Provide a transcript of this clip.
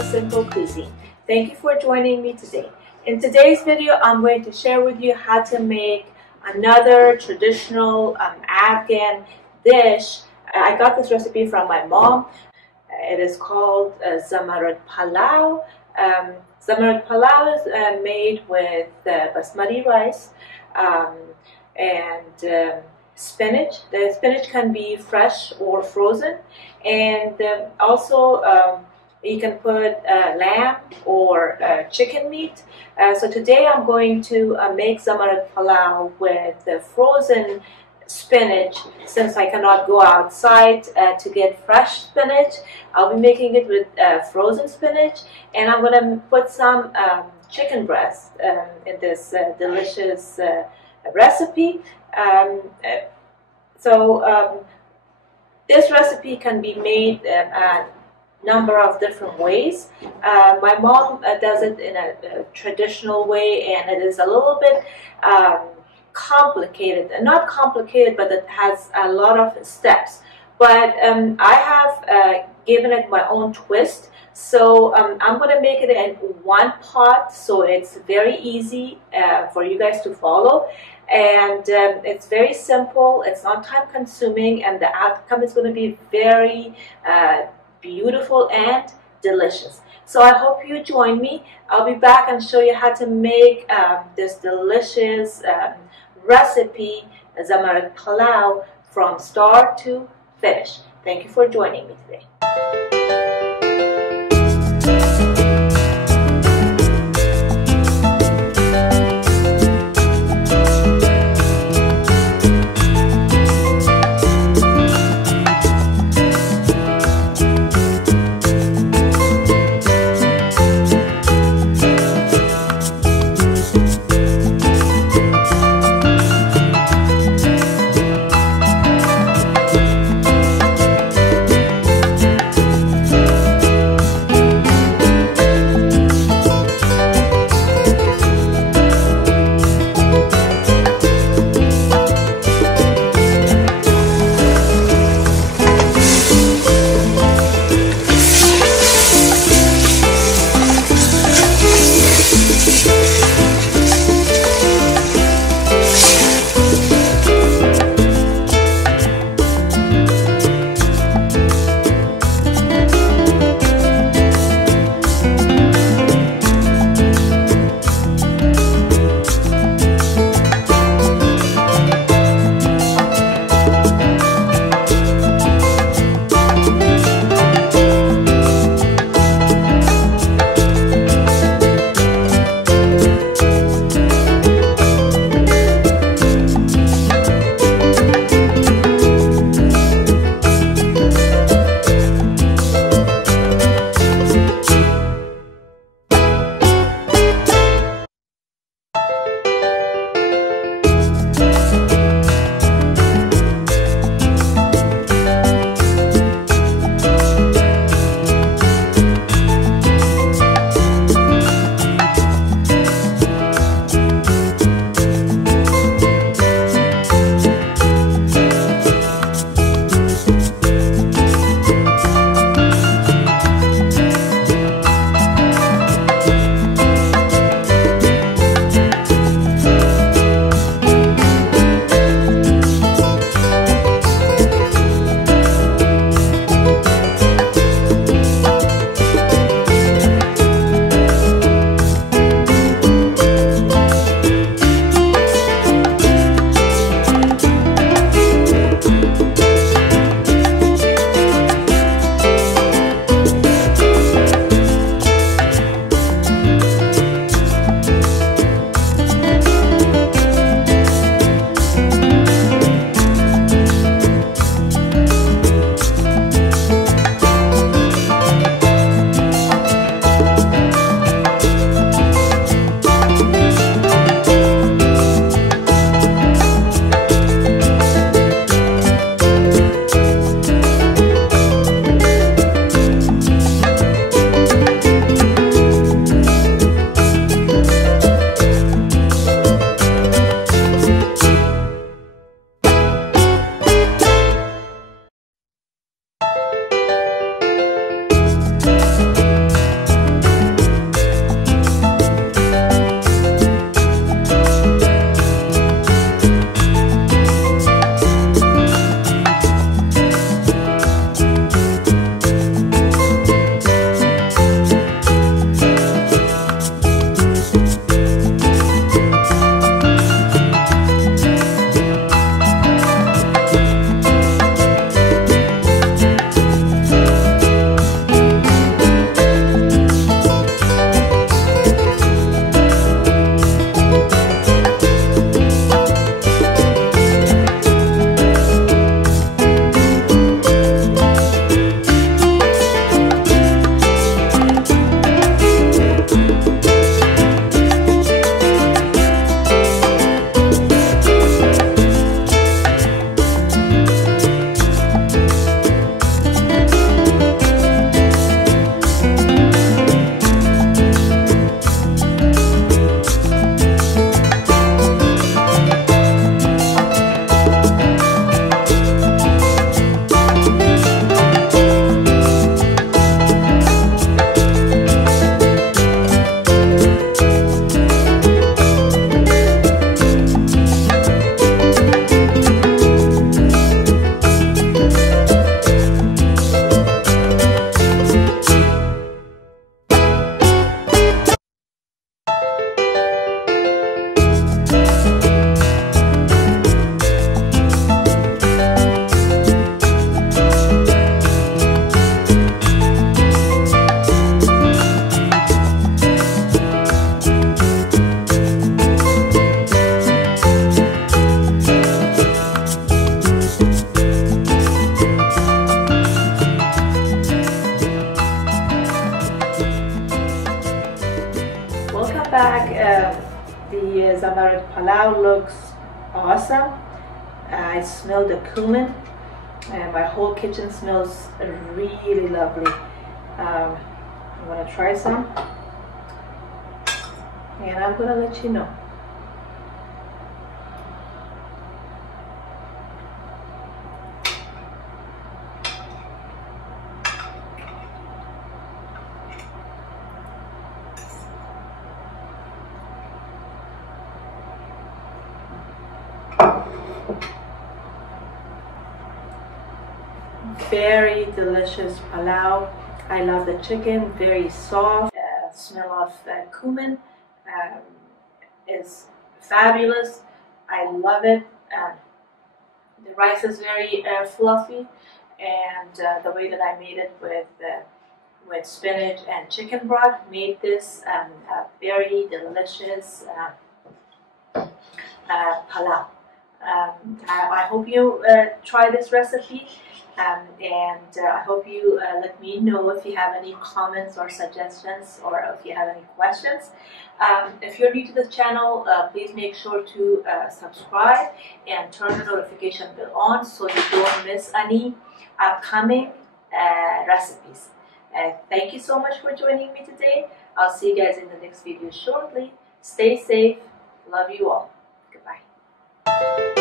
a simple cuisine. Thank you for joining me today. In today's video, I'm going to share with you how to make another traditional Afghan dish. I got this recipe from my mom. It is called Zamarud Palow. Zamarud Palow is made with basmati rice and spinach. The spinach can be fresh or frozen, and also you can put lamb or chicken meat. So today I'm going to make Zamarud Palow with frozen spinach. Since I cannot go outside to get fresh spinach, I'll be making it with frozen spinach, and I'm going to put some chicken breast in this delicious recipe. This recipe can be made a number of different ways. My mom does it in a traditional way, and it is a little bit complicated. Not complicated, but it has a lot of steps. But I have given it my own twist. So I'm going to make it in one pot, so it's very easy for you guys to follow. And it's very simple, it's not time consuming, and the outcome is going to be very beautiful and delicious. So I hope you join me. I'll be back and show you how to make this delicious recipe, Zamarud Palow, from start to finish. Thank you for joining me today. back, the Zamarud Palow looks awesome. I smell the cumin, and my whole kitchen smells really lovely. I'm gonna try some, and I'm gonna let you know. Very delicious palow. I love the chicken, very soft. Smell of cumin is fabulous. I love it. The rice is very fluffy, and the way that I made it with spinach and chicken broth made this a very delicious palow. I hope you try this recipe, and I hope you let me know if you have any comments or suggestions, or if you have any questions. If you're new to the channel, please make sure to subscribe and turn the notification bell on so you don't miss any upcoming recipes. Thank you so much for joining me today. I'll see you guys in the next video shortly. Stay safe. Love you all. Goodbye.